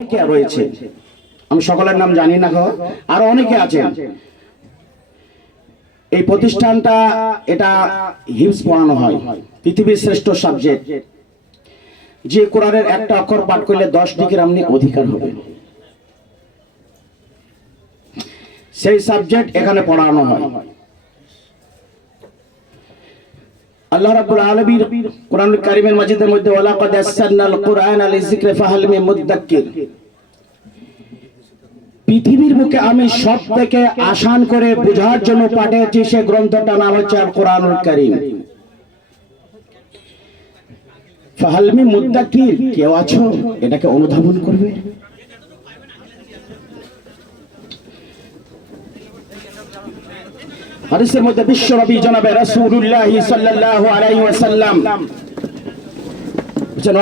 অনেকে রয়েছে, আমি সকলের নাম জানি না, আরো অনেকে আছেন। এই প্রতিষ্ঠানটা এটা হিফজ পড়ানো হয়, পৃথিবীর শ্রেষ্ঠ সাবজেক্ট। যে কোরআনের একটা অক্ষর পাঠ করলে 10 নেকির আপনি অধিকার হবে, সেই সাবজেক্ট এখানে পড়ানো হয়। আল্লাহ রাব্বুল আলামিন কোরআনুল কারীমের মাজিদের মধ্যে ওয়ালাকাদ ইয়াসসারনাল কুরআনা লিযিকরি ফাহাল মিন মুদ্দাক্কির, পৃথিবীর বুকে আমি সব থেকে আসান করে বোঝার জন্য পাঠিয়েছি সে গ্রন্থটা নাম হচ্ছে আল কোরআনুল কারীম। ফাহাল মিন মুদ্দাক্কির, কেউ আছো এটাকে অনুধাবন করবে? হাদিসের মধ্যে বিশ্ব নবী জনাবে রাসূলুল্লাহ সাল্লাল্লাহু আলাইহি ওয়াসাল্লাম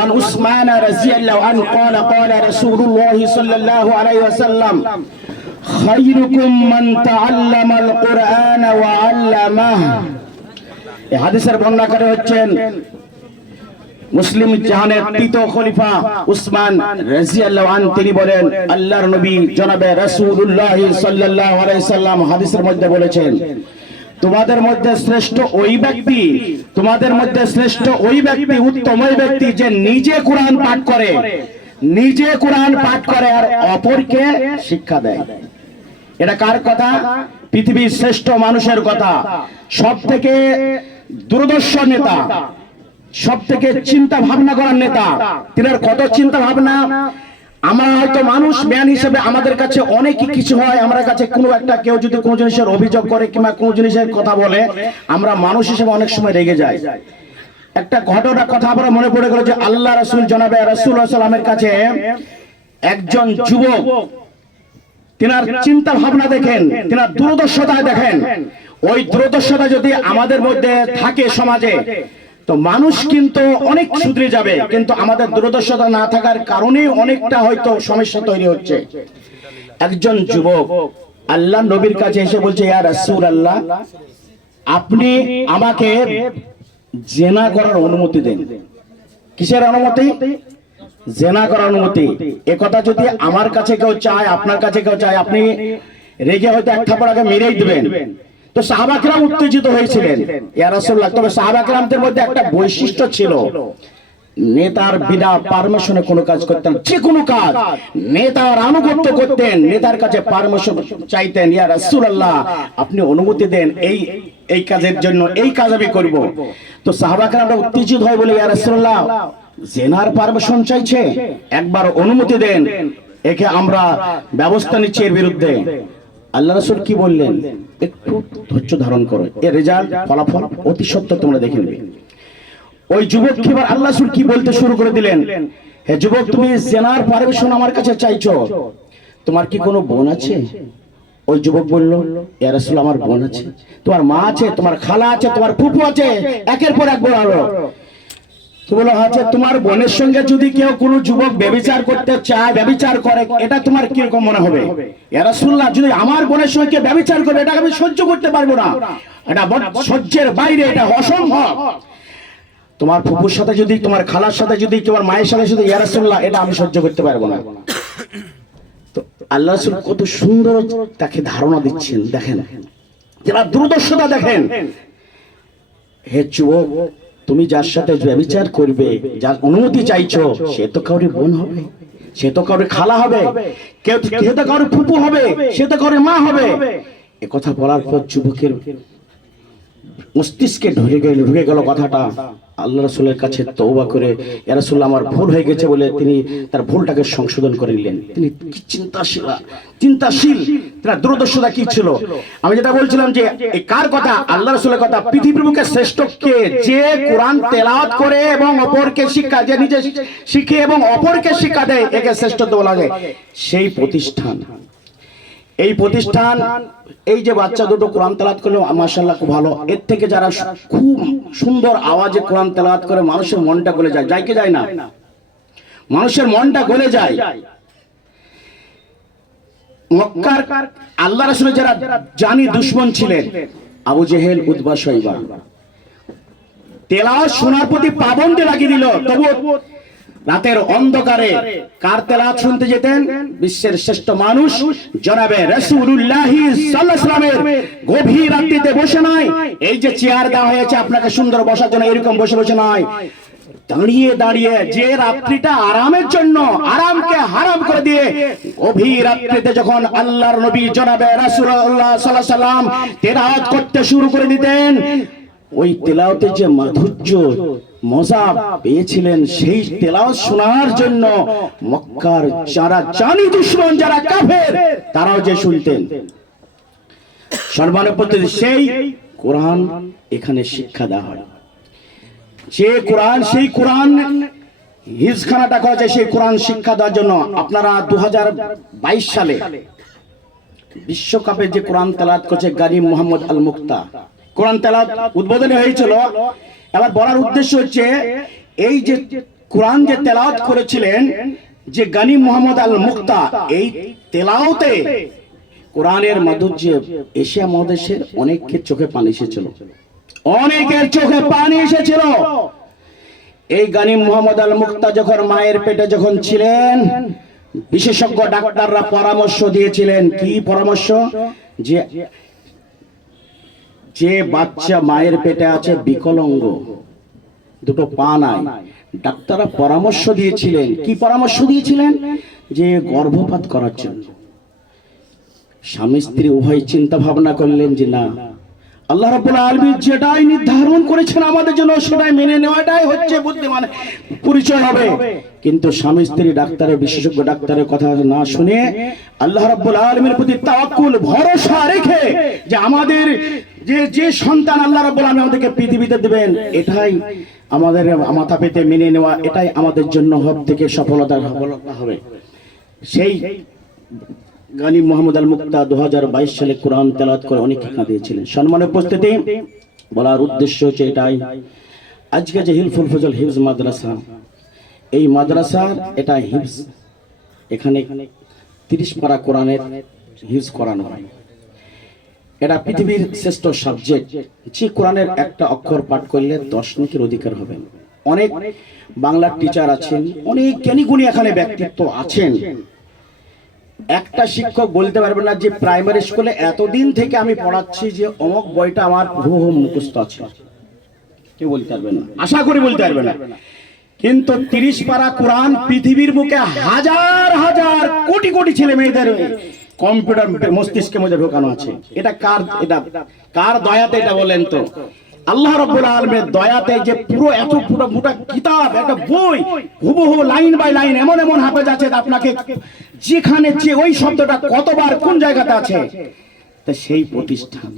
عن عثمان رضي الله عنه قال قال رسول الله صلى الله عليه وسلم خيركم من تعلم القرآن وعلمه। এই হাদিসের বর্ণনাকারী হচ্ছেন মুসলিম জাহানের তৃতীয় খলিফা উসমান রাদিয়াল্লাহু আনহু। তিনি বলেন আল্লাহর নবী জনাবে রাসূলুল্লাহ সাল্লাল্লাহু আলাইহি ওয়াসাল্লাম হাদিসের মধ্যে বলেছেন, তোমাদের মধ্যে শ্রেষ্ঠ ওই ব্যক্তি, তোমাদের মধ্যে শ্রেষ্ঠ ওই ব্যক্তি, উত্তম ওই ব্যক্তি যে নিজে কোরআন পাঠ করে, নিজে কোরআন পাঠ করে আর অপরকে শিক্ষা দেয়। এটা কার কথা? পৃথিবীর শ্রেষ্ঠ মানুষের কথা। সব থেকে দূরদর্শী নেতা, সব থেকে চিন্তা ভাবনা করার নেতা। তিনার কত চিন্তা ভাবনা! আমরা হয়তো মানুষ ম্যান হিসেবে আমাদের কাছে অনেক কিছু হয়, আমার কাছে কোনো একটা কেউ যদি কোনো জিনিসের অভিযোগ করে কিংবা কোনো জিনিসের কথা বলে, আমরা মানুষ হিসেবে অনেক সময় রেগে যাই। একটা ঘটনার কথা আমরা মনে পড়ে গেল যে আল্লাহ রাসূল জনাবে রাসূলুল্লাহ সাল্লামের কাছে একজন যুবক, তিনার চিন্তা ভাবনা দেখেন, তিনার দূরদর্শিতা দেখেন। ওই দূরদর্শিতা যদি আমাদের মধ্যে থাকে সমাজে, তো মানুষ কিন্তু অনেক শুধরে যাবে, কিন্তু আমাদের দূরদর্শিতা না থাকার কারণে অনেকটা হয়তো সমস্যা তৈরি হচ্ছে। একজন যুবক আল্লাহ নবীর কাছে এসে বলছে, ইয়া রাসূলুল্লাহ, আপনি আমাকে জিনা করার অনুমতি দেন। কিসের অনুমতি? জিনা করার অনুমতি। এ কথা যদি আমার কাছে কেউ চায়, আপনার কাছে কেউ চায়, আপনি রেগে হয়তো এক থাপ্পড় আগে মেরেই দিবেন। তো সাহাবা কিরাম উত্তেজিত হয়েছিলেন, ইয়া রাসূলুল্লাহ। তবে সাহাবা কিরামদের মধ্যে একটা বৈশিষ্ট্য ছিল, নেতার বিনা পারমিশনে কোনো কাজ করতেন। যে কোনো কাজ নেতার আনুগত্য করতেন, নেতার কাছে পারমিশন চাইতেন, ইয়া রাসূলুল্লাহ আপনি অনুমতি দেন এই এই কাজের জন্য, এই কাজ আমি করব। তো সাহাবা কিরামরা উত্তেজিত হয় বলে, ইয়া রাসূলুল্লাহ জিনার পারমিশন চাইছে, একবার অনুমতি দেন, একে আমরা ব্যবস্থা নিচ্ছি এর বিরুদ্ধে। আল্লাহ রাসূল কি বললেন? একটু ধৈর্য ধারণ করো, এর রেজাল্ট ফলাফল অতি সত্বর তোমরা দেখে নেবে। ওই যুবক এবার আল্লাহ রাসূল কি বলতে শুরু করে দিলেন, হে যুবক, তুমি জিনার পারমিশন আমার কাছে চাইছো, তোমার কি কোনো বোন আছে? ওই যুবক বলল, ইয়া রাসূল আমার বোন আছে। তোমার মা আছে, তোমার খালা আছে, তোমার ফুফু আছে, একের পর এক বলো। তোমার বোনের সঙ্গে যদি কেউ কোনো যুবক ব্যভিচার করতে চায়, ব্যভিচার করে, এটা তোমার কিরকম মনে হবে? ইয়া রাসূলুল্লাহ যদি আমার বোনের সঙ্গে কেউ ব্যভিচার করে, এটা আমি সহ্য করতে পারবো না, এটা সহ্যের বাইরে, এটা অসম্ভব। তোমার ফুফুর সাথে যদি, তোমার খালার সাথে যদি, তোমার মায়ের সাথে যদি, ইয়া রাসূলুল্লাহ এটা আমি সহ্য করতে পারবো না। তো আল্লাহ রাসূল কত সুন্দর তাকে ধারণা দিচ্ছেন, দেখেন, যারা দূরদর্শিতা দেখেন। হে যুবক, তুমি যার সাথে ব্যভিচার করবে, যার অনুমতি চাইছো, সে তো কাউরে বোন হবে, সে তো কাউরে খালা হবে, কেউ তো কাউরে ফুপু হবে, সে তো কাউরে মা হবে। এ কথা বলার পর যুবকের মস্তিষ্কে ঢুকে গেল কথাটা। আল্লাহ রাসূলের কাছে তওবা করে, ইয়া রাসূলুল্লাহ আমার ভুল হয়ে গেছে বলে তিনি তার ভুলটাকে সংশোধন করে নিলেন। তিনি কি চিন্তাশীল, তার দূরদর্শিতা কি ছিল! আমি যেটা বলছিলাম যে এই কার কথা? আল্লাহ রাসূলের কথা। পৃথিবীর বুকে শ্রেষ্ঠ কে? যে কোরআন তেলাওয়াত করে এবং অপরকে শিক্ষা, যে নিজে শিখে এবং অপরকে শিক্ষা দেয়, একে শ্রেষ্ঠত্ব বলা যায়। সেই প্রতিষ্ঠান, এই প্রতিষ্ঠান, এই যে বাচ্চা দুটো কোরআন তেলাওয়াত করলো মাশাআল্লাহ খুব ভালো। এর থেকে যারা খুব সুন্দর আওয়াজে কোরআন তেলাওয়াত করে, মানুষের মনটা গলে যায়, যায় কি যায় না? মানুষের মনটা গলে যায়। মক্কার আল্লাহ রাসূলের যারা জানি দুশমন ছিলেন, আবু জেহেল, উতবা, শাইবা, তেলাওয়াত শোনার প্রতি পাবন্দি লাগিয়ে দিল, তবু রাতের অন্ধকারে কার তেলাওয়াত শুনতে যেতেন? বিশ্বের শ্রেষ্ঠ মানুষ জনাবে রাসূলুল্লাহ সাল্লাল্লাহু আলাইহি ওয়াসাল্লামের। গভীর রাত্রিতে বসে নয়, এই যে চেয়ার দেওয়া হয়েছে আপনাকে সুন্দর বসার জন্য, এরকম বসে বসে নয়, দাঁড়িয়ে দাঁড়িয়ে, যে রাত্রিটা আরামের জন্য আরামকে হারাম করে দিয়ে গভীর রাত্রিতে যখন আল্লাহর নবী জনাবে রাসূলুল্লাহ সাল্লাল্লাহু আলাইহি ওয়াসাল্লাম তেলাওয়াত করতে শুরু করে দিতেন, ওই তেলাওয়াতের যে মাধুর্য মজা পেয়েছিলেন, সেই তেলাওয়াত শোনার জন্য মক্কার যারা জানি দুশমন, যারা কাফের, তারাও যে শুনতেন। সম্মানের পদ্ধতি সেই কোরআন এখানে শিক্ষা দেওয়া হয়। যে কোরআন, সেই কোরআন হিফজখানাটা করা যায় সেই কোরআন শিক্ষা দেওয়ার জন্য। আপনারা 2022 সালে বিশ্বকাপে যে কোরআন তেলাওয়াত করছে গানি মোহাম্মদ আল মুক্তা, কোরআন তেলাওয়াত উদ্বোধনী হয়েছিল। এবার বলার উদ্দেশ্য হচ্ছে, এই যে কোরআন যে তেলাওয়াত করেছিলেন যে গানি মোহাম্মদ আল মুক্তা, এই তেলাওয়াতে কোরআনের মাধুর্য এশিয়া মহাদেশের অনেকের চোখে পানি এসেছিল, অনেকের চোখে পানি এসেছিল। এই গানি মোহাম্মদ আল মুক্তা যখন মায়ের পেটে যখন ছিলেন, বিশেষজ্ঞ ডাক্তাররা পরামর্শ দিয়েছিলেন। কি পরামর্শ? যে বাচ্চা মায়ের পেটে আছে বিকলাঙ্গ, দুটো পা নাই, ডাক্তাররা পরামর্শ দিয়েছিলেন। কি পরামর্শ দিয়েছিলেন? যে গর্ভপাত করার জন্য। স্বামী স্ত্রী উভয় চিন্তা ভাবনা করলেন যে না, আল্লাহ রাব্বুল আলামিন যেটাই নির্ধারণ করেছেন আমাদের জন্য সেটাই মেনে নেওয়াটাই হচ্ছে বুদ্ধিমান পরিচয় হবে। কিন্তু স্বামী স্ত্রী ডাক্তারের, বিশেষজ্ঞ ডাক্তারের কথা না শুনে আল্লাহ রাব্বুল আলামিনের প্রতি তাওয়াক্কুল, ভরসা রেখে যে আমাদের যে সন্তান আল্লাহ রাব্বুল আলামিন আমাদেরকে পৃথিবীতে দিবেন, এটাই আমাদের মাথা পেতে মেনে নেওয়া, এটাই আমাদের জন্য সব থেকে সফলতা হবে। সেই গানি মোহাম্মদ আল মুক্তা 2022 সালে কোরআন তেলাওয়াত করে অনেক শিক্ষা দিয়েছিলেন। সম্মানের উপস্থিতি, বলার উদ্দেশ্য হচ্ছে এটাই, আজকে যে হিলফুল ফজল হিফজ মাদ্রাসা, এই মাদ্রাসার এটা হিফজ, এখানে 30 পারা কোরআনের হিফজ করানো হয়। এটা পৃথিবীর শ্রেষ্ঠ সাবজেক্ট। যে কোরআনের একটা অক্ষর পাঠ করলে 10 নেকির অধিকার হবে। অনেক বাংলার টিচার আছেন, অনেক জ্ঞানী গুণী এখানে ব্যক্তিত্ব আছেন। একটা শিক্ষক বলতে পারবে না যে প্রাইমারি স্কুলে এতদিন থেকে আমি পড়াচ্ছি যে অমুক বইটা আমার হুবহু মুখস্থ আছে, কেউ বলতে পারবে না, আশা করি বলতে পারবে না। কিন্তু 30 পারা কোরআন পৃথিবীর বুকে হাজার হাজার কোটি কোটি ছেলে মেয়েদের কম্পিউটার মস্তিষ্কের মধ্যে ঢোকানো আছে। এটা কার দয়াতে? এটা বলেন তো। আল্লাহ রাব্বুল আলামিনের দয়াতে যে পুরো এত পুরো মোটা কিতাব, একটা বই হুবহু লাইন বাই লাইন, এমন এমন হাফেজ আছে আপনাকে যেখানে যে ওই শব্দটা কতবার কোন জায়গাতে আছে, তা সেই প্রতিষ্ঠান,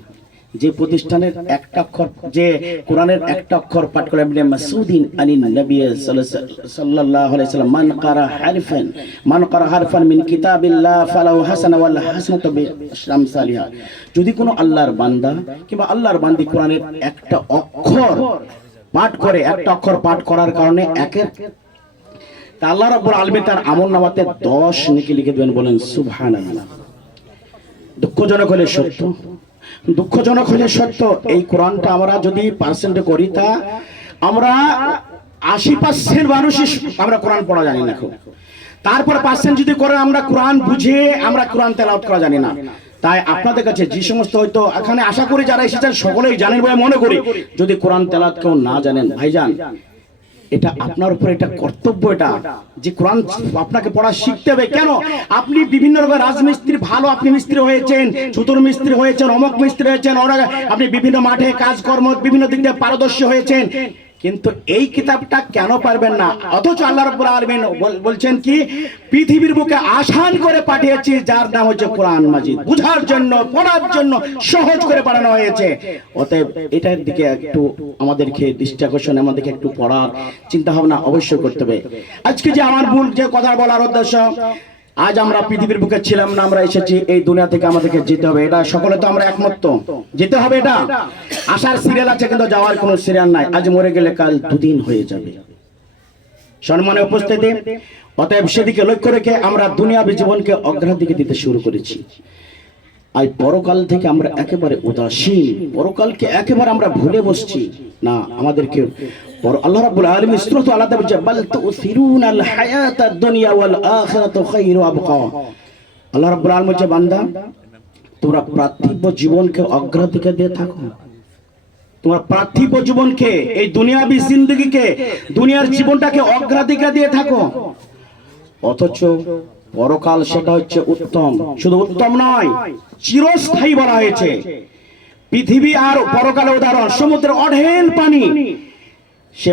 যে প্রতিষ্ঠানের একটা অক্ষর, যে কোরআনের একটা অক্ষর পাঠ করে ইবনে মাসউদিন আনিন নবী সাল্লাল্লাহু আলাইহি ওয়াসাল্লাম মান কারা হারফান মিন কিতাবিল্লাহ ফালাহু হাসানা ওয়াল হাসানাতু বিআশরামসালিহা। যদি কোনো আল্লাহর বান্দা কিংবা আল্লাহর বান্দি কোরআনের একটা অক্ষর পাঠ করে, একটা অক্ষর পাঠ করার কারণে একের তা আল্লাহ রাব্বুল আলামিন তার আমলনামাতে 10 নেকি লিখে দেবেন। বলেন সুবহানাল্লাহ। দুঃখজনক হলে সত্য, দুঃখজনক হলে সত্য, এই কোরআনটা আমরা যদি পার্সেন্টে করি, তা আমরা 80% মানুষই আমরা কোরআন পড়া জানি না। তারপর পার্সেন্ট যদি করে আমরা কোরআন বুঝে আমরা কোরআন তেলাওয়াত করা জানি না। তাই আপনাদের কাছে যে সমস্ত, হয়তো এখানে আশা করি যারা এসেছেন সকলেই জানেন বলে মনে করি, যদি কোরআন তেলাওয়াত কেউ না জানেন, ভাইজান এটা আপনার উপর এটা কর্তব্য, এটা যে কোরআন আপনাকে পড়া শিখতে হবে। কেন? আপনি বিভিন্ন রকমের রাজমিস্ত্রি, ভালো আপনি মিস্ত্রি হয়েছেন, চতুর মিস্ত্রি হয়েছেন, অমক মিস্ত্রি হয়েছেন, আপনি বিভিন্ন মাঠে কাজকর্ম বিভিন্ন দিক দিয়ে পারদর্শী হয়েছেন, কিন্তু এই কিতাবটা কেন পারবেন না? অথচ আল্লাহ রাব্বুল আলামিন বলছেন কি, পৃথিবীর বুকে আসান করে পাঠিয়েছি যার নাম হচ্ছে কোরআন মাজিদ, বুঝার জন্য, পড়ার জন্য সহজ করে পাঠানো হয়েছে। অতএব এটার দিকে একটু আমাদেরকে দৃষ্টি আকর্ষণ, আমাদেরকে একটু পড়ার চিন্তা ভাবনা অবশ্যই করতে হবে। আজকে যে আমার মূল যে কথা বলার উদ্দেশ্য, আজ আমরা পৃথিবীর বুকে ছিলাম না, আমরা এসেছি এই দুনিয়া থেকে, আমাদেরকে যেতে হবে। এটা সকলে তো আমরা একমত, তো যেতে হবে। এটা আসার সিরিয়াল আছে কিন্তু যাওয়ার কোনো সিরিয়াল নাই। আজ মরে গেলে কাল 2 দিন হয়ে যাবে। সম্মানের উপস্থিতি, অতএব সেদিকে লক্ষ্য রেখে আমরা দুনিয়াবী জীবনকে অগ্রাধিকার দিতে শুরু করেছি। আজ পরকাল থেকে আমরা একেবারে উদাসীন, পরকালকে একেবারে আমরা ভুলে বসছি। না, আমাদেরকে আল্লাহ রাব্বুল আলামিন সূরা আলাদা বলছে বাল তুসিরুনাল হায়াতাদ দুনিয়া ওয়াল আখিরাতু খায়রু আবকা। আল্লাহ রাব্বুল আলামিন বলছে বান্দা, তোমরা পার্থিব জীবনকে অগ্রাধিকার দিয়ে থাকো, তোমার পার্থিব জীবনকে, এই দুনিয়াবি জিন্দেগিকে, দুনিয়ার জীবনটাকে অগ্রাধিকার দিয়ে থাকো। অথচ পরকাল সেটা হচ্ছে উত্তম, শুধু উত্তম নয়, চিরস্থায়ী বলা হয়েছে। পৃথিবী আর পরকালের উদাহরণ সমুদ্রের অঢেল পানি, সে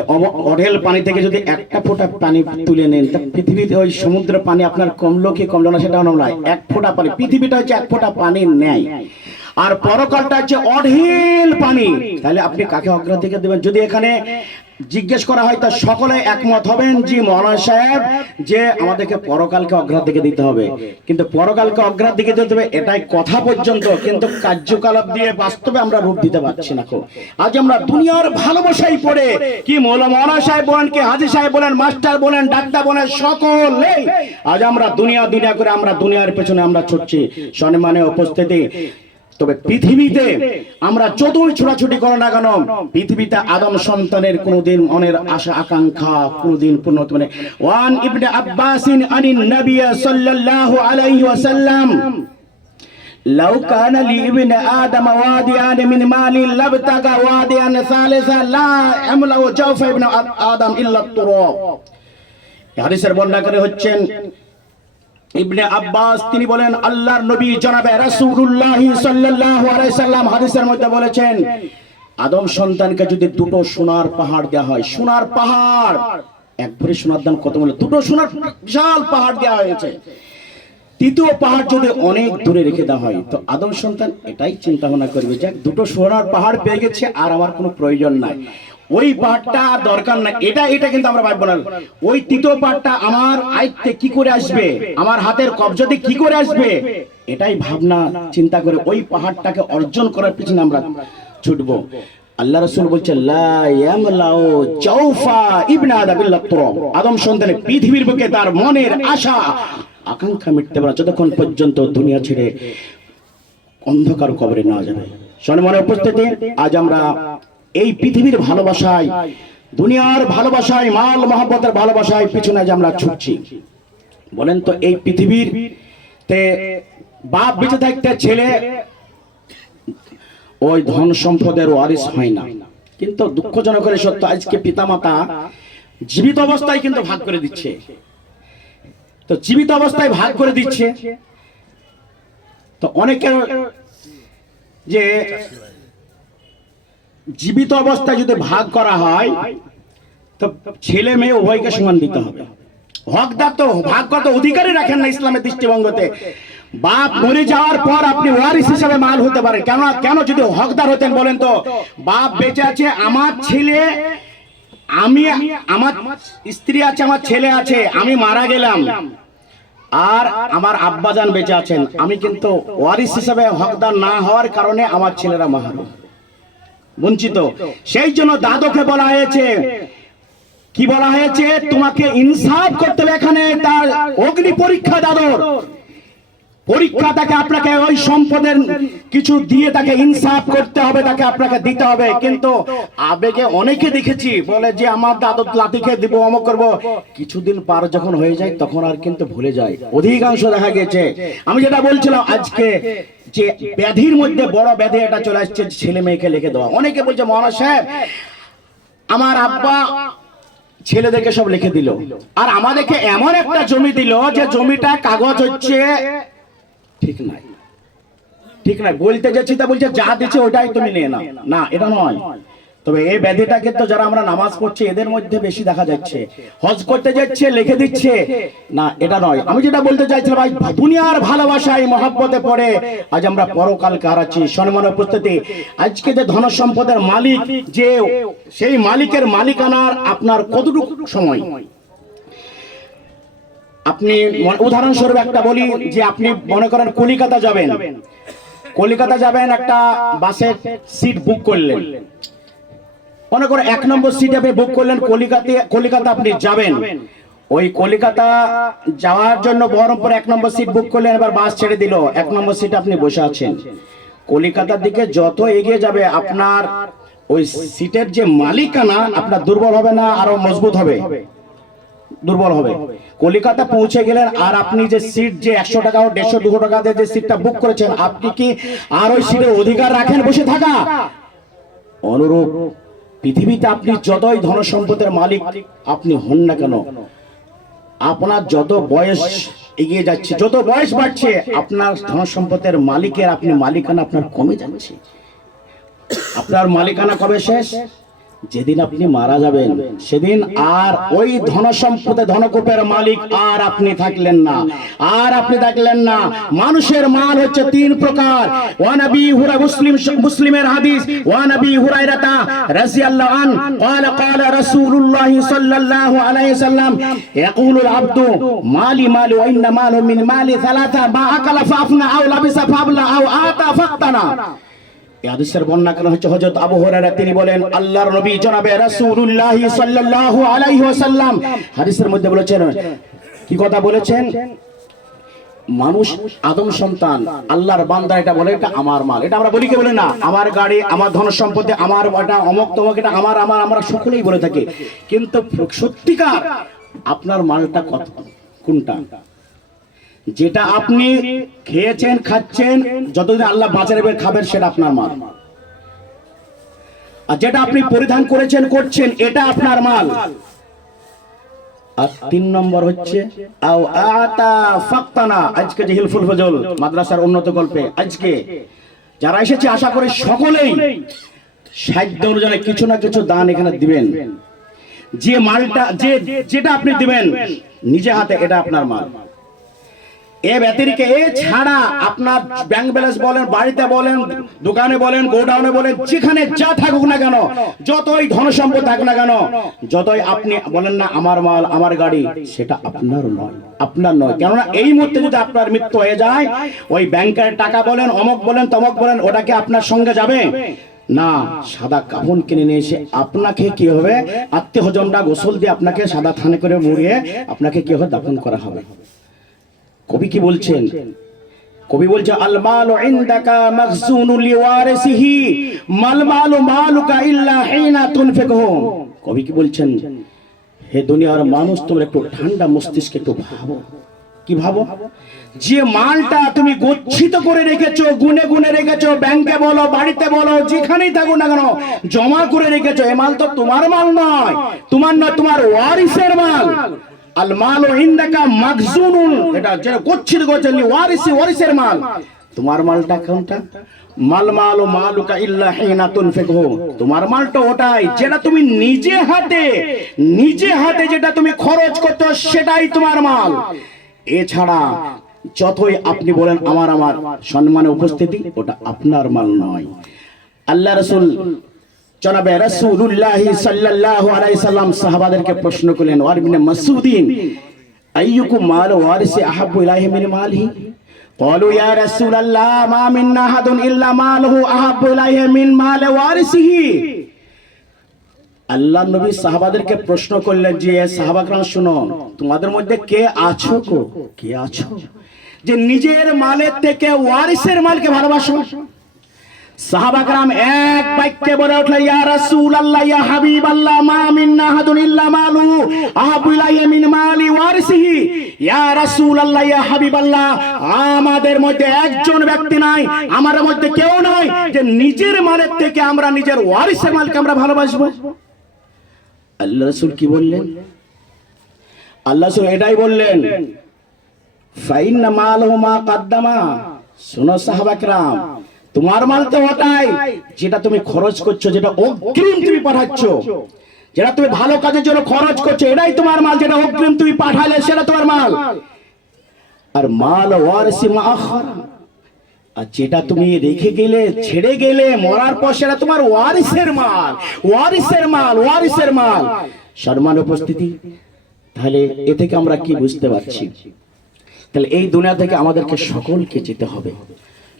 অঢেল পানি থেকে যদি একটা ফোঁটা পানি তুলে নেন, তা পৃথিবীতে ওই সমুদ্রের পানি আপনার কমলো কি কমলো না সেটা নয়, এক ফোঁটা পানি, পৃথিবীটা হচ্ছে এক ফোঁটা পানি নেয়, আর পরকালটা হচ্ছে অঢেল পানি। তাহলে আপনি কাকে অগ্রাধিকার দেবেন? যদি এখানে জিজ্ঞেস করা হয় তা সকলে একমত হবেন জি মৌলানা সাহেব, যে আমাদেরকে পরকালকে অগ্রাধিকার দিতে হবে। কিন্তু পরকালকে অগ্রাধিকার দিতে হবে এটাই কথা পর্যন্ত, কিন্তু কার্যকলাপ দিয়ে বাস্তবে আমরা রূপ দিতে পারছি না। আজ আমরা দুনিয়ার ভালোবাসাই পড়ে, কি মৌলানা সাহেব বলেন, কি হাজী সাহেব বলেন, মাস্টার বলেন, ডাক্তার বলেন, সকলেই আজ আমরা দুনিয়া দুনিয়া করে আমরা দুনিয়ার পেছনে আমরা ছুটছি। সম্মানে উপস্থিতি, তবে পৃথিবীতে আমরা যতই ছোটাছুটি করো না কেন, পৃথিবীতে আদম সন্তানের কোনদিন মনের আশা আকাঙ্ক্ষা কোনদিন পূর্ণ হতে পারে। ওয়ান ইবনে আব্বাসিন আনিন নবী সাল্লাল্লাহু আলাইহি ওয়াসাল্লাম লাউ কানা লি ইবনে আদম ওয়াদিয়ান মিন মালি লাবতাগা ওয়াদিয়ান সালিসা লা আমলাউ জাওফা ইবনে আদম ইল্লা তুরাব। হাদিসের বর্ণনাকারী হচ্ছেন ইবনে আব্বাস, তিনি বলেন আল্লাহর নবী জনাবে রাসূলুল্লাহ সাল্লাল্লাহু আলাইহি সাল্লাম হাদিসের মধ্যে বলেছেন, আদম সন্তানকে যদি দুটো সোনার পাহাড় দেওয়া হয়, সোনার পাহাড়, এক ভরি সোনার দাম কত বলে, দুটো সোনার বিশাল পাহাড় দেওয়া হয়েছে, তৃতীয় পাহাড় যদি অনেক দূরে রেখে দেওয়া হয়, তো আদম সন্তান এটাই চিন্তা ভাবনা করবে যে দুটো সোনার পাহাড় পেয়ে গেছে, আর আমার কোনো প্রয়োজন নাই, ওই পাহাড়টা আর দরকার নাই। এটা কিন্তু আমরা ভাববো না, ওই তৃতীয় পাহাড়টা আমার আয়ত্তে কি করে আসবে, আমার হাতের কবজাতে কি করে আসবে, এটাই ভাবনা চিন্তা করে ওই পাহাড়টাকে অর্জন করার পিছনে আমরা ছুটবো। আল্লাহ রাসূল বলছেন লা ইয়ামলাউ জাওফা ইবনে আদম ইল্লা তুরাব, আদম সন্তানের পৃথিবীর বুকে তার মনের আশা আকাঙ্ক্ষা মিটতে পারে যতক্ষণ পর্যন্ত দুনিয়া ছেড়ে অন্ধকার কবরে না যাবে। সম্মানের উপস্থিতি, আজ আমরা এই পৃথিবীর ভালোবাসায়, দুনিয়ার ভালোবাসায়, মাল মহব্বতের ভালোবাসায় পিছনে আজ আমরা ছুটছি। বলেন তো, এই পৃথিবীর তে বাপ বেঁচে থাকতে ছেলে ওই ধন সম্পদের ওয়ারিস হয় না, কিন্তু দুঃখজনক হলে সত্য, আজকে পিতামাতা জীবিত অবস্থায় কিন্তু ভাগ করে দিচ্ছে। তো জীবিত অবস্থায় ভাগ করে দিচ্ছে, তো অনেকের যে জীবিত অবস্থায় যদি ভাগ করা হয়, তো ছেলে মেয়ে উভয়কে সমান দিতে হবে। হকদার তো ভাগ কত অধিকারই রাখেন না ইসলামের দৃষ্টিভঙ্গিতে। বাপ মরে যাওয়ার পর আপনি ওয়ারিস হিসেবে মাল হতে পারেন, কেন যদি হকদার হতেন বলেন তো? বাপ বেঁচে আছে, আমার ছেলে, আমি, আমার স্ত্রী আছে, আমার ছেলে আছে, আমি মারা গেলাম, আর আমার আব্বাজান বেঁচে আছেন, আমি কিন্তু ওয়ারিস হিসেবে হকদার না হওয়ার কারণে আমার ছেলেরা মাহরুম, বঞ্চিত। সেই জন্য দাদুকে বলা হয়েছে, কি বলা হয়েছে, তোমাকে ইনসাফ করতে হবে। এখানে তার অগ্নি পরীক্ষা, দাদুর পরীক্ষা, তাকে আপনাকে ওই সম্পদের কিছু দিয়ে তাকে ইনসাফ করতে হবে, তাকে আপনাকে দিতে হবে। কিন্তু আবেগে অনেকে দেখেছি বলে যে আমার দাদুর লাঠিকে দিব, অমক করবো, কিছুদিন পার যখন হয়ে যায় তখন আর কিন্তু ভুলে যায়। অধিকাংশ দেখা গেছে, আমি যেটা বলছিলাম আজকে, যে ব্যাধির মধ্যে বড় ব্যাধি এটা চলে আসছে, ছেলে মেয়েকে লিখে দেওয়া। অনেকে বলছে মৌলানা সাহেব আমার আব্বা ছেলেদেরকে সব লিখে দিল, আর আমাদেরকে এমন একটা জমি দিল যে জমিটা কাগজ হচ্ছে ঠিক নাই, ঠিক নাই, বলতে যাচ্ছি তা বলছে যা দিচ্ছে ওটাই তুমি নিয়ে নাও, না এটা নয়। তবে এই ব্যাধিটাকে তো যারা আমরা নামাজ পড়ছি এদের মধ্যে বেশি দেখা যাচ্ছে, হজ করতে যাচ্ছে লিখে দিচ্ছে, না এটা নয়। আমি যেটা বলতে চাইছিলাম, ভাই দুনিয়ার ভালোবাসায় মহব্বতে পড়ে আজ আমরা পরকালকে হারাচ্ছি। সম্মান উপস্থিতি, আজকে যে ধন সম্পদের মালিক, যে সেই মালিকের মালিকানার আপনার কতটুকু সময়, আপনি উদাহরণস্বরূপ একটা বলি, যে আপনি মনে করেন কলিকাতা যাবেন, একটা বাসের সিট বুক করলেন, মনে করেন 1 নম্বর সিট আপনি বুক করলেন, কলিকাতা আপনি যাবেন, ওই কলকাতা যাওয়ার জন্য বহরমপুর 1 নম্বর সিট বুক করলেন, এবার বাস ছেড়ে দিল, 1 নম্বর সিটে আপনি বসে আছেন। কলকাতার দিকে যত এগিয়ে যাবে আপনার ওই সিটের যে মালিকানা আপনার দুর্বল হবে না আরো মজবুত হবে? দুর্বল হবে। কলকাতা পৌঁছে গেলেন আর আপনি যে সিট যে 100 টাকা ও 150 200 টাকা দিয়ে যে সিটটা বুক করেছেন, আপনি কি আর ওই সিটের অধিকার রাখেন বসে থাকা? অনুরূপ পৃথিবীতে আপনি যতই ধন সম্পদের মালিক আপনি হন না কেন, আপনার যত বয়স এগিয়ে যাচ্ছে, যত বয়স বাড়ছে, আপনার ধন সম্পদের মালিকের আপনি মালিকানা আপনার কমে যাচ্ছে। আপনার মালিকানা কবে শেষ? যেদিন আপনি মারা যাবেন, সেদিন আর ওই ধন সম্পদে ধনকূপের মালিক আর আপনি থাকলেন না, আর আপনি থাকলেন না। মানুষের মাল হচ্ছে 3 প্রকার। ওয়া নবী হুরা মুসলিমের হাদিস, ওয়া নবী হুরায়রা রাদিয়াল্লাহু আন قال قال رسول الله صلى الله عليه وسلم يقول العبد مالي مالي وان ماله من مالي ثلاثه ما اكل فافنى او لبس فابلى او آتى فاقتنى। এই হাদিসের বর্ণনা হচ্ছে হযরত আবু হুরায়রা, তিনি বলেন আল্লাহর নবী জনাবে রাসূলুল্লাহ সাল্লাল্লাহু আলাইহি ওয়াসাল্লাম হাদিসের মধ্যে বলেছেন, কি কথা বলেছেন? মানুষ আদম সন্তান আল্লাহর বান্দা, এটা বলে এটা আমার মাল। এটা আমরা বলি কি বলে না? আমার গাড়ি, আমার ধন সম্পত্তি, আমার এটা অমক তমক, এটা আমার আমার আমরা সকলেই বলে থাকি। কিন্তু সত্যিকার আপনার মালটা কত, কোনটা? যেটা আপনি খেয়েছেন, খাচ্ছেন, যতদিন আল্লাহ বাঁচে রাখবে খাবেন, সেটা আপনার মাল। আর যেটা আপনি পরিধান করেছেন, করছেন, এটা আপনার মাল। আর 3 নম্বর হচ্ছে আও আতা ফাক্তানা। আজকে যে হিলফুল ফজল মাদ্রাসার উন্নত গল্পে আজকে যারা এসেছে, আশা করি সকলেই সাধ্য অনুযায়ী কিছু না কিছু দান এখানে দিবেন। যে মালটা যেটা আপনি দিবেন নিজে হাতে, এটা আপনার মাল। এ ব্যতিরিক্ত এ ছাড়া আপনার ব্যাংক ব্যালেন্স বলেন, বাড়িতে বলেন, দোকানে বলেন, গোডাউনে বলেন, যেখানে যা থাকুক না কেন, যতই ধন সম্পদ থাকুক না কেন, যতই আপনি বলেন না আমার মাল, আমার গাড়ি, সেটা আপনার নয়, আপনার নয়। কেননা এই মুহূর্তে যদি আপনার মৃত্যু হয়ে যায়, ওই ব্যাংকের টাকা বলেন, অমক বলেন, তমক বলেন, ওটা কি আপনার সঙ্গে যাবে না? সাদা কাফন কিনে নিয়ে এসে আপনাকে কি হবে, আত্মীয় স্বজনরা গোসল দিয়ে আপনাকে সাদা থানে করে মুড়িয়ে আপনাকে কি হবে, দাফন করা হবে। কবি কি বলছেন? কবি বলছে আল মালু ইনদাকা মাখজুনুল লিওয়ারিসিহি মাল মালু মালুকা ইল্লা হিনা তুনফিকুহু। কবি কি বলছেন? হে দুনিয়ার মানুষ, তোমরা একটু ঠান্ডা মস্তিষ্কে একটু ভাবো। কি ভাবো? যে মালটা তুমি গচ্ছিত করে রেখেছো, গুনে গুনে রেখেছো, ব্যাংকে বলো, বাড়িতে বলো, যেখানেই থাকো না কেন, জমা করে রেখেছো, এই মাল তো তোমার মাল নয়, তোমার নয়, তোমার ওয়ারিসের মাল। আল মালু ইনদাকা মাখজুনুন, এটা যেটা গচ্ছিত করেছেন, ওয়ারিসের মাল। তোমার মালটা কোনটা? মাল মালু মালুকা ইল্লা হিনা তুনফিকুহু। তোমার মালটা ওটাই যেটা তুমি নিজে হাতে যেটা তুমি খরচ করছো, সেটাই তোমার মাল। এছাড়া যতই আপনি বলেন আমার আমার সম্মানে উপস্থিতি, ওটা আপনার মাল নয়। আল্লাহ রাসূল জনাবে রাসূলুল্লাহ সাল্লাল্লাহু আলাইহি সাল্লাম সাহাবাদেরকে প্রশ্ন করলেন, ওয়া ইবনে মাসউদিন আইয়ুকুম মাল ওয়ারিসি আহাব্বু ইলাইহি মিন মালিহি? ক্বালু ইয়া রাসূলাল্লাহ মা মিন্না আহাদুন ইল্লা মালুহু আহাব্বু ইলাইহি মিন মালি ওয়ারিসিহি। আল্লাহর নবী সাহাবাদেরকে প্রশ্ন করলেন যে সাহাবাগণ শুনো, তোমাদের মধ্যে কে আছো কে আছো যে নিজের মালের থেকে ওয়ারিসের মালকে ভালোবাসো? সাহাবাগণ এক বাক্যে বলে উঠলেন, ইয়া রাসূলুল্লাহ ইয়া হাবিবাল্লাহ মা মিন্না আহাদুন ইল্লা মালু আহাব্বু ইলাইহি মিন মালি ওয়ারিসিহি। ইয়া রাসূলুল্লাহ ইয়া হাবিবাল্লাহ, আমাদের মধ্যে একজন ব্যক্তি নাই, আমাদের মধ্যে কেউ নাই যে নিজের মালের থেকে আমরা নিজের ওয়ারিসের মালকে আমরা ভালোবাসবো। আল্লাহ রাসূল কি বললেন? আল্লাহ রাসূল এটাই বললেন, ফাইন্না মালহু মা কদ্দামা। শোনো সাহাবা کرام, তোমার মাল তো ওটাই যেটা তুমি খরচ করছো, যেটা অগ্রিম তুমি পাঠাচ্ছ, যেটা তুমি ভালো কাজের জন্য খরচ করছো, এটাই তোমার মাল। যেটা অগ্রিম তুমি পাঠালে সেটা তোমার মাল। আর মাল ওয়ারিসি মুআখার, আর যেটা তুমি রেখে গেলে, ছেড়ে গেলে, মরার পর, সেটা তোমার ওয়ারিসের মাল, ওয়ারিসের মাল, ওয়ারিসের মাল। সম্মান উপস্থিতি, তাহলে এ থেকে আমরা কি বুঝতে পারছি? তাহলে এই দুনিয়া থেকে আমাদেরকে সকলকে যেতে হবে,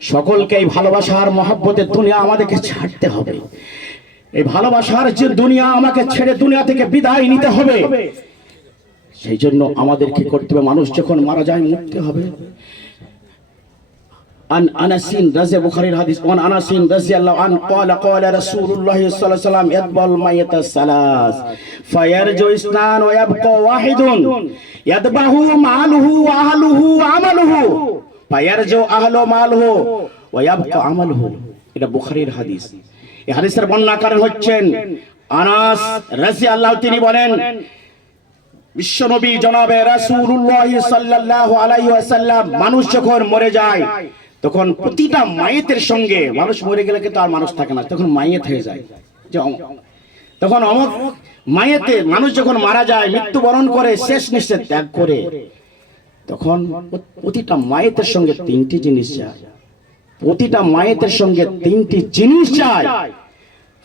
সকলকে এই ভালোবাসার মহব্বতের দুনিয়া আমাদেরকে ছাড়তে হবে। এই ভালোবাসার যে দুনিয়া, আমাকে ছেড়ে দুনিয়া থেকে বিদায় নিতে হবে। সেই জন্য আমাদের কি করতে হবে, মানুষ যখন মারা যায় মরতে হবে। عن أنس رضي بخاري الحديث عن أنس رضي الله عنه قال قال رسول الله صلى الله عليه وسلم يتبع الميت الثلاث فيرجع اثنان ويبقى واحد يتبعه ماله وأهله وعمله فيرجع أهله ماله ويبقى عمله। এটা বুখারীর হাদিস। এই হাদিসের বর্ণনাকারী হচ্ছেন আনাস রাদিয়াল্লাহু, তিনি বলেন বিশ্বনবী জনাবে রাসূলুল্লাহ সাল্লাল্লাহু আলাইহি ওয়াসাল্লাম মানুষ যখন মরে যায় তখন প্রতিটা মায়েতের সঙ্গে, মানুষ মরে গেলে কিন্তু আর মানুষ থাকে না, তখন মায়েত হয়ে যায়। তখন অমক মায়েতে মানুষ যখন মারা যায়, মৃত্যুবরণ করে, শেষ নিঃশ্বাস ত্যাগ করে, তখন প্রতিটা মায়েতের সঙ্গে তিনটি জিনিস যায়। প্রতিটা মায়েতের সঙ্গে তিনটি জিনিস যায়।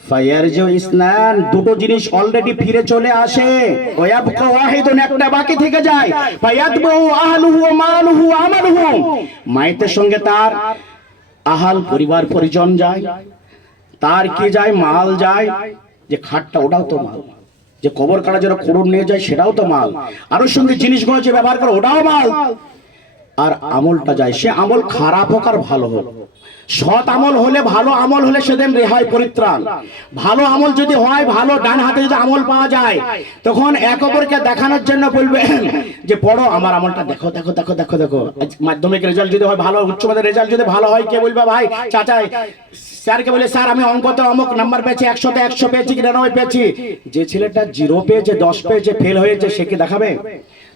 ফায়ারজু ইসনান, দুটো জিনিস অলরেডি ফিরে চলে আসে। ওয়ায়াবকা ওয়াহিদুন, একটা বাকি থেকে যায়। ফায়াতবু আহলুহু ওয়া মালুহু ওয়া আমালুহু, মায়েতের সঙ্গে তার আহাল পরিবার পরিজন যায়, তার কি যায়, মাল যায়। যে খাটটা ওটাও তো মাল, যে কবর কাটা যারা খড় নিয়ে যায় সেটাও তো মাল, আর ওর সঙ্গে জিনিসগুলো যে ব্যবহার করে ওটাও মাল। আর আমলটা যায়, সে আমল খারাপ হোক আর ভালো হোক। সৎ আমল হলে, ভালো আমল হলে সেদিন রেহাই পরিত্রাণ। ভালো আমল যদি হয়, ভালো ডান হাতে যদি আমল পাওয়া যায়, তখন এক অপরকে দেখানোর জন্য বলবে যে পড়ো আমার আমলটা, দেখো দেখো দেখো দেখো দেখো। মাধ্যমিক রেজাল্ট যদি হয় ভালো, উচ্চ মাধ্যমিক রেজাল্ট যদি ভালো হয়, কে বলবে ভাই চাচা স্যারকে বলে স্যার আমি অঙ্কতে অমুক নাম্বার পেয়েছি, 100তে 100 পেয়েছি, 99 পেয়েছি। যে ছেলেটা 0 পেয়েছে, 10 পেয়েছে, ফেল হয়েছে, সে কি দেখাবে?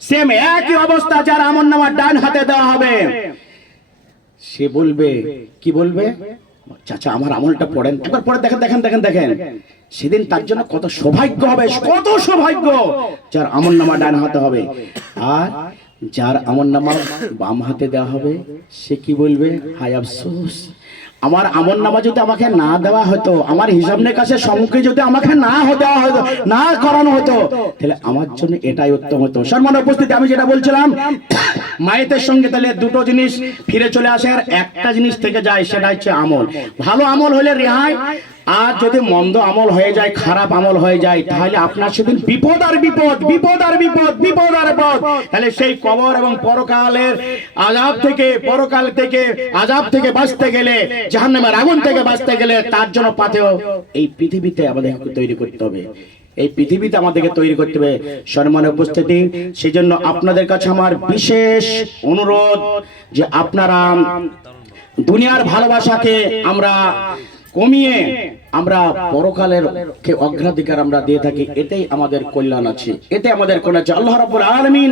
সেম একই অবস্থা যার আমলনামা ডান হাতে দেওয়া হবে, সে বলবে, কি বলবে, চাচা আমার আমলটা পড়েন, একবার পড়ে দেখেন দেখেন দেখেন দেখেন। সেদিন তার জন্য কত সৌভাগ্য হবে, কত সৌভাগ্য যার আমলনামা ডান হাতে হবে। আর যার আমলনামা বাম হাতে দেওয়া হবে, সে কি বলবে, হায় আফসোস, আমার আমলনামা যদি আমাকে না দেওয়া হতো, আমার হিসাব নিকাশের সম্মুখে যদি আমাকে না দেওয়া হতো, না করানো হতো, তাহলে আমার জন্য এটাই উত্তম হতো। সম্মানের উপস্থিতি, আমি যেটা বলছিলাম, মায়েতের সঙ্গে তাহলে দুটো জিনিস ফিরে চলে আসে আর একটা জিনিস থেকে যায়, সেটা হচ্ছে আমল। ভালো আমল হলে রেহাই, আর যদি মন্দ আমল হয়ে যায়, খারাপ আমল হয়ে যায়, তাহলে আপনার সেদিন বিপদ আর বিপদ, বিপদ আর বিপদ, বিপদ আর বিপদ। তাহলে সেই কবর এবং পরকালের আযাব থেকে, পরকাল থেকে আযাব থেকে বাঁচতে গেলে, জাহান্নামের আগুন থেকে বাঁচতে গেলে, তার জন্য পাথেয় এই পৃথিবীতে আমাদেরকে তৈরি করতে হবে। এই পৃথিবীতে আমাদেরকে তৈরি করতে হবে। সম্মানের উপস্থিতি, সেই জন্য আপনাদের কাছে আমার বিশেষ অনুরোধ যে আপনারা দুনিয়ার ভালোবাসাকে আমরা কমিয়ে আমরা পরকালের কে অগ্রাধিকার আমরা দিয়ে থাকি, এতেই আমাদের কল্যাণ আছে, এতে আমাদের কল্যাণ আছে। আল্লাহ রাব্বুল আলামিন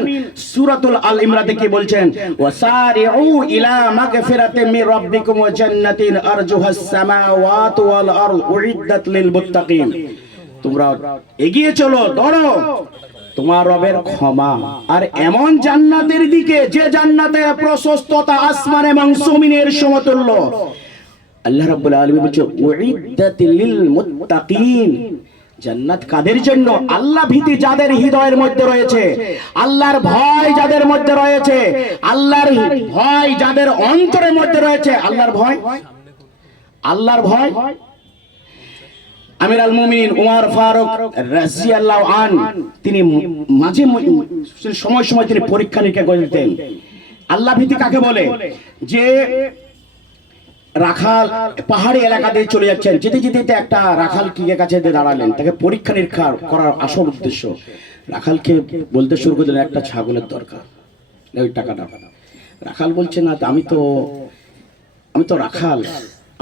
সূরাতুল আল ইমরানে কি বলছেন, ওয়াসারিউ ইলা মাগফিরাতিন মির রাব্বিকুম ওয়া জান্নাতিন আরজুহাস সামাওয়াতু ওয়াল আরদ উইদ্দাত লিল মুত্তাকিন। তোমরা এগিয়ে চলো, দৌড়ো তোমার রবের ক্ষমা আর এমন জান্নাতের দিকে, যে জান্নাতের প্রশস্ততা আসমান এবং জমিনের সমতুল্য। আল্লাহ রাব্বুল আলামিন বলেন উইদ্দাতিল লিল মুত্তাকিন, জান্নাত কাদের জন্য? আল্লাহ ভীতি যাদের হৃদয়ের মধ্যে রয়েছে, আল্লাহর ভয় যাদের মধ্যে রয়েছে, আল্লাহর ভয় যাদের অন্তরের মধ্যে রয়েছে। আল্লাহর ভয়, আল্লাহর ভয়। আমির আল মুমিনিন উমর ফারুক রাদিয়াল্লাহু আনহু, তিনি মাঝে সময় সময় তিনি পরীক্ষা নিরীক্ষা করতেন। আল্লাহ ভীতি কাকে বলে? যে রাখাল পাহাড়ি এলাকা দিয়ে চলে যাচ্ছেন, যেতে যেতে একটা রাখাল কি কাছে দাঁড়ালেন, তাকে পরীক্ষা নিরীক্ষা করার আসল উদ্দেশ্য। রাখালকে বলতে শুরু করলেন একটা ছাগলের দরকার, ওই টাকাটা। রাখাল বলছে না, আমি তো রাখাল,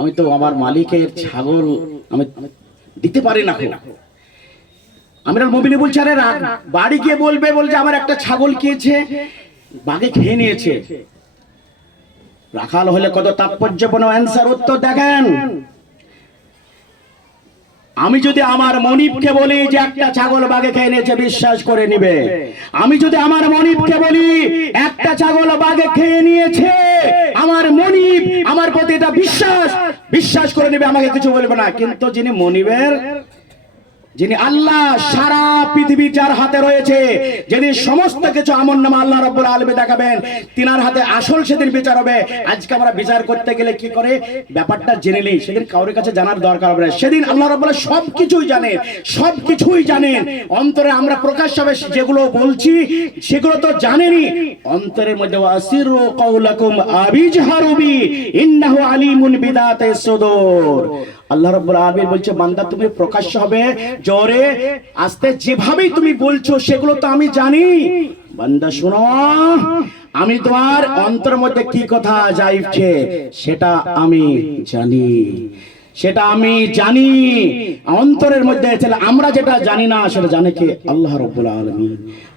আমি তো আমার মালিকের ছাগল আমি দিতে পারি না। আমির আল মুমিনিন বলছে, আরে বাড়ি গিয়ে বলবে, বলছে আমার একটা ছাগল খেয়েছে, বাঘে খেয়ে নিয়েছে। রাখাল হলে কত তাৎপর্যপূর্ণ অ্যান্সার, উত্তর দেখেন। আমি যদি আমার মনিবকে বলি যে একটা ছাগল বাঘে খেয়ে নিয়েছে, বিশ্বাস করে নিবে। আমি যদি আমার মনিবকে বলি একটা ছাগল বাঘে খেয়ে নিয়েছে, আমার মনিব আমার প্রতি এটা বিশ্বাস করে নিবে, আমাকে কিছু বলবে না। কিন্তু যিনি মনিবের যিনি আল্লাহ সারা পৃথিবী যার হাতে রয়েছে, যেদিন সমস্ত কিছু আমলনামা আল্লাহ রাব্বুল আলামিন দেখাবেন, তিনার হাতে আসল সেদিন বিচার হবে। আজকে আমরা বিচার করতে গেলে কি করে ব্যাপারটা জেনে নেই, সেদিন কারোর কাছে জানার দরকার হবে না। সেদিন আল্লাহ রাব্বুল আলামিন সবকিছুই জানেন, সবকিছুই জানেন। অন্তরে আমরা প্রকাশ্যভাবে যেগুলো বলছি সেগুলো তো জানেনই, অন্তরের মধ্যে ওয়াসিরু কাউলাকুম আবিজহারু বি ইন্নাহু আলিমুন বিদাতিস সুদূর। আল্লাহ রাব্বুল আলামিন বলছে, বান্দা তুমি প্রকাশ্য হবে, জোরে আস্তে যেভাবেই তুমি বলছো সেগুলো তো আমি জানি। বান্দা শোনো, আমি তোমার অন্তরের মধ্যে কি কথা যাইছে সেটা আমি জানি, সেটা আমি জানি। অন্তরের মধ্যে আমরা যেটা জানি না সেটা জানে কে? আল্লাহ রাব্বুল আলামিন।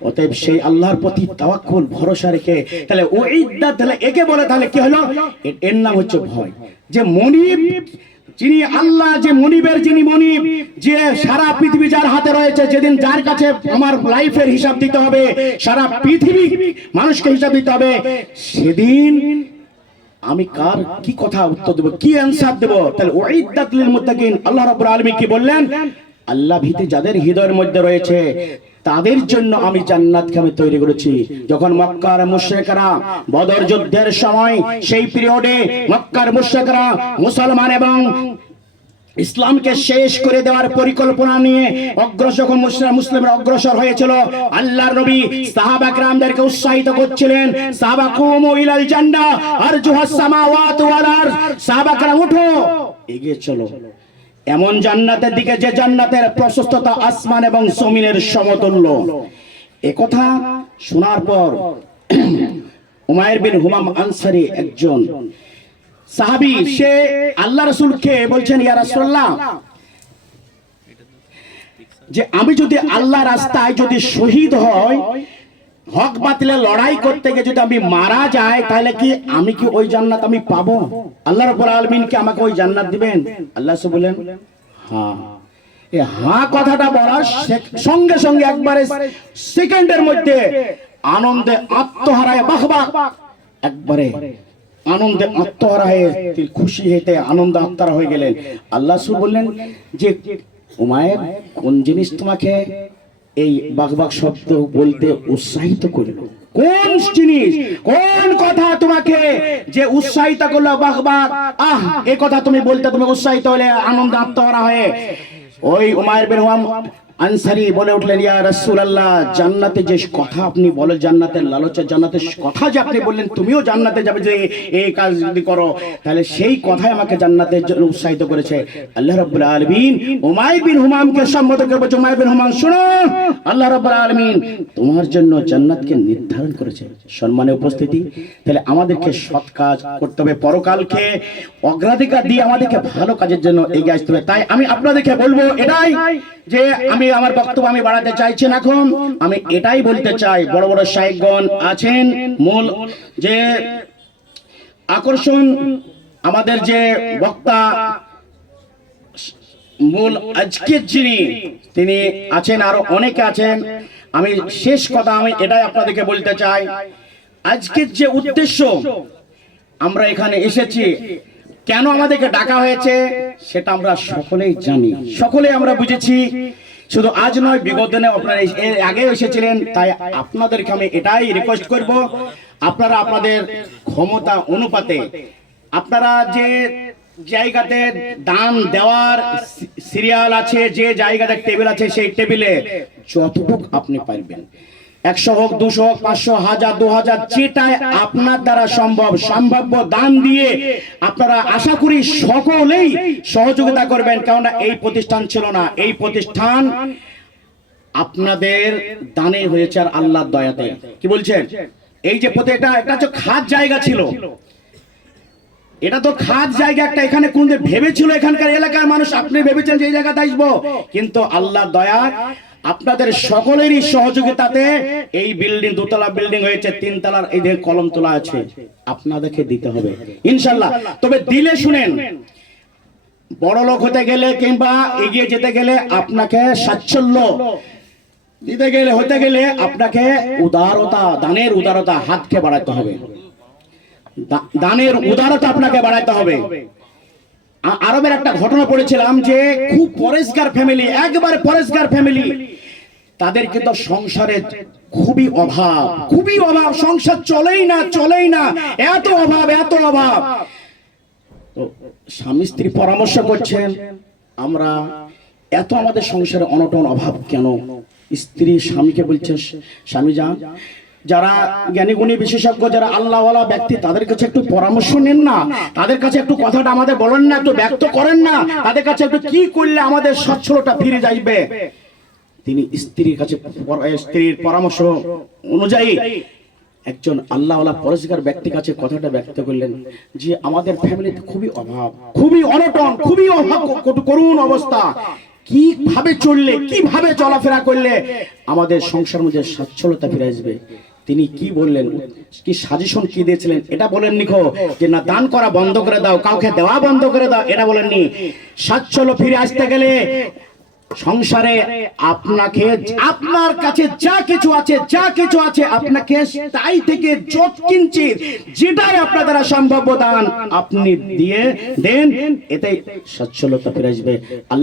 অতএব সেই আল্লাহর প্রতি তাওয়াক্কুল, ভরসা রেখে তাহলে উইদ্দাত, তাহলে একে বলে তাহলে কি হলো? এর নাম হচ্ছে ভয়। যে মনিব, যিনি আল্লাহ, যে মনিবের, যিনি মনিব, যে সারা পৃথিবী যার হাতে রয়েছে, যেদিন যার কাছে আমার লাইফের হিসাব দিতে হবে, সারা পৃথিবী মানুষকে হিসাব দিতে হবে, সেদিন আমি কার কি কথা উত্তর দেব, কি অ্যানসার দেব? তাহলে উইদ্দাত লিল মুত্তাকিন। আল্লাহ রাব্বুল আলামিন কি বললেন? আল্লাহ ভীতি যাদের হৃদয়ের মধ্যে রয়েছে তাদের জন্য আমি জান্নাতকে আমি তৈরি করেছি। যখন মক্কার মুশরিকরা বদর যুদ্ধের সময়, সেই পিরিয়ডে মক্কার মুশরিকরা মুসলমান এবং ইসলামকে শেষ করে দেওয়ার পরিকল্পনা নিয়ে মুসলিমরা অগ্রসর হয়েছিল, আল্লাহর নবী সাহাবা কিরামদেরকে উৎসাহিত করছিলেন, সাহাবা কুমু ইলাল জান্নাহ আরজুহাস সামাওয়াতু ওয়াল আরদ, সাহাবা কিরাম উঠো, এগিয়ে চলো এমন জান্নাতের দিকে যে জান্নাতের প্রশস্ততা আসমান এবং জমিনের সমতুল্য। একথা শোনার পর উমাইর বিন হুমাম আনসারী একজন সাহাবী, সে আল্লাহ রাসূলকে বলছেন, ইয়া রাসূলুল্লাহ, যে আমি যদি আল্লাহ রাস্তায় যদি শহীদ হই, হক বাতিলের লড়াই করতে গিয়ে যদি আমি মারা যাই, তাহলে কি আমি কি ওই জান্নাত আমি পাবো? আল্লাহ রাব্বুল আলামিন কি আমাকে ওই জান্নাত দিবেন? আল্লাহ রাসূল বলেন হ্যাঁ। এই হ্যাঁ কথাটা বলার সঙ্গে সঙ্গে একবারে সেকেন্ডের মধ্যে আনন্দে আত্মহারায় বাহবা, একবারে আনন্দে আত্মহারা হয়ে খুশি হতে আনন্দ আত্মহারা হয়ে গেলেন। আল্লাহ রাসূল বললেন যে উমাইর, কোন জিনিস তোমাকে এই বাগবাগ শব্দ বলতে উৎসাহিত করলো? কোন জিনিস, কোন কথা তোমাকে যে উৎসাহিত করলো? বাগবাগ, আহ, এই কথা তুমি বলতে তুমি উৎসাহিত হলে আনন্দ আত্মহারা হয়ে। ওই উমাইর বিন হুমাম আনসারী বলে উঠলেন, ইয়া রাসূলুল্লাহ, জান্নাতে যে কথা আপনি বলেন, জান্নাতের লালচা, জান্নাতের কথা যে আপনি বললেন তুমিও জান্নাতে যাবে যে এই কাজ যদি করো, তাহলে সেই কথাই আমাকে জান্নাতের জন্য উৎসাহিত করেছে। আল্লাহ রাব্বুল আলামিন উমাইর বিন হুমামকে সম্বোধন করে বলছে, উমাইর বিন হুমাম শোনো, আল্লাহ রাব্বুল আলামিন তোমার জন্য জান্নাতকে নির্ধারণ করেছে। সম্মানের উপস্থিতি, তাহলে আমাদেরকে সৎ কাজ করতে হবে, পরকালকে অগ্রাধিকার দিয়ে আমাদেরকে ভালো কাজের জন্য এগিয়ে আসতে হবে। তাই আমি আপনাদেরকে বলবো এটাই, যে আমি আমার বক্তব্য আমি বাড়াতে চাইছি না, এখন আমি এটাই বলতে চাই, বড় বড় শাইখগণ আছেন, মূল যে আকর্ষণ আমাদের যে বক্তা মূল আজকের যিনি তিনি আছেন, আরো অনেকে আছেন। আমি শেষ কথা আমি এটাই আপনাদেরকে বলতে চাই, আজকের যে উদ্দেশ্য আমরা এখানে এসেছি, কেন আমাদেরকে ডাকা হয়েছে সেটা আমরা সকলেই জানি, সকলেই আমরা বুঝেছি। শুধু আজ নয়, বিগত দিনে আপনারা এর আগে এসেছিলেন। তাই আপনাদেরকে আমি এটাই রিকোয়েস্ট করব, আপনারা আপনাদের ক্ষমতা অনুপাতে আপনারা যে জায়গাতে দান দেওয়ার সিরিয়াল আছে, যে জায়গাতে টেবিল আছে, সেই টেবিলে যতটুকু আপনি পারবেন, 100 হোক, 200 হোক, 500, 1000, 2000, যেটাই আপনার দ্বারা সম্ভাব্য দান দিয়ে আপনারা আশা করি সকলেই সহযোগিতা করবেন। কেননা এই প্রতিষ্ঠান ছিল না, এই প্রতিষ্ঠান আপনাদের দানে হয়েছে আর আল্লাহর দয়াতে। কি বলছেন? এই যে এটা হচ্ছে খাদ জায়গা ছিল, এটা তো খাদ জায়গা একটা, এখানে কোন ভেবেছিল এখানকার এলাকার মানুষ, আপনি ভেবেছেন যে এই জায়গাতে আসবো, কিন্তু আল্লাহর দয়া আপনাদের সকলেরই সহযোগিতাতে এই বিল্ডিং, দোতলা বিল্ডিং হয়েছে, 3 তলার এই যে কলম তোলা আছে, আপনাদেরকে দিতে হবে ইনশাআল্লাহ। তবে দিলে শুনেন, বড় লোক হতে গেলে কিংবা এগিয়ে যেতে গেলে আপনাকে স্বাচ্ছল্য দিতে গেলে হতে গেলে আপনাকে উদারতা, দানের উদারতা, হাতকে বাড়াতে হবে, দানের উদারতা আপনাকে বাড়াতে হবে। আরবের একটা ঘটনা পড়েছিলাম যে খুব পরিষ্কার ফ্যামিলি, একবার পরিষ্কার ফ্যামিলি, তাদের কিন্তু সংসারে খুবই অভাব, খুবই অভাব, সংসার চলেই না, এত অভাব, এত অভাব। তো স্বামী স্ত্রী পরামর্শ করছেন, আমরা এত আমাদের সংসারে অনটন অভাব কেন? স্ত্রী স্বামীকে বলছে, স্বামী যান, যারা জ্ঞানী গুণী বিশেষজ্ঞ, যারা আল্লাহওয়ালা ব্যক্তি, তাদের কাছে একটু পরামর্শ নেন না, তাদের কাছে একটু কথাটা আমাদের বলেন না, একটু ব্যক্ত করেন না, তাদের কাছে একটু কি করলে আমাদের সচ্ছলতা ফিরে যাইবে। তিনি স্ত্রীর কাছে, স্ত্রীর পরামর্শ অনুযায়ী একজন আল্লাহওয়ালা পরিষ্কার ব্যক্তির কাছে কথাটা ব্যক্ত করলেন যে আমাদের ফ্যামিলিতে খুবই অভাব, খুবই অনটন, খুবই অভাব, করুণ অবস্থা, কিভাবে চললে, কিভাবে চলাফেরা করলে আমাদের সংসার মধ্যে সচ্ছলতা ফিরে আসবে। তিনি কি বললেন, কি সাজেশন কি দিয়েছিলেন, এটা বলেন নিখো যে না দান করা বন্ধ করে দাও, কাউকে দেওয়া বন্ধ করে দাও, এটা বলেননি। সচ্ছল ফিরে আসতে গেলে সংসারে আপনাকে, আপনার কাছে যা কিছু আছে আপনাকে তাই থেকে যত কিঞ্চিত যেটাই আপনার দ্বারা সম্ভব দান আপনি দিয়ে দেন, এতে সচ্ছলতা ফিরে আসবে। আল্লাহ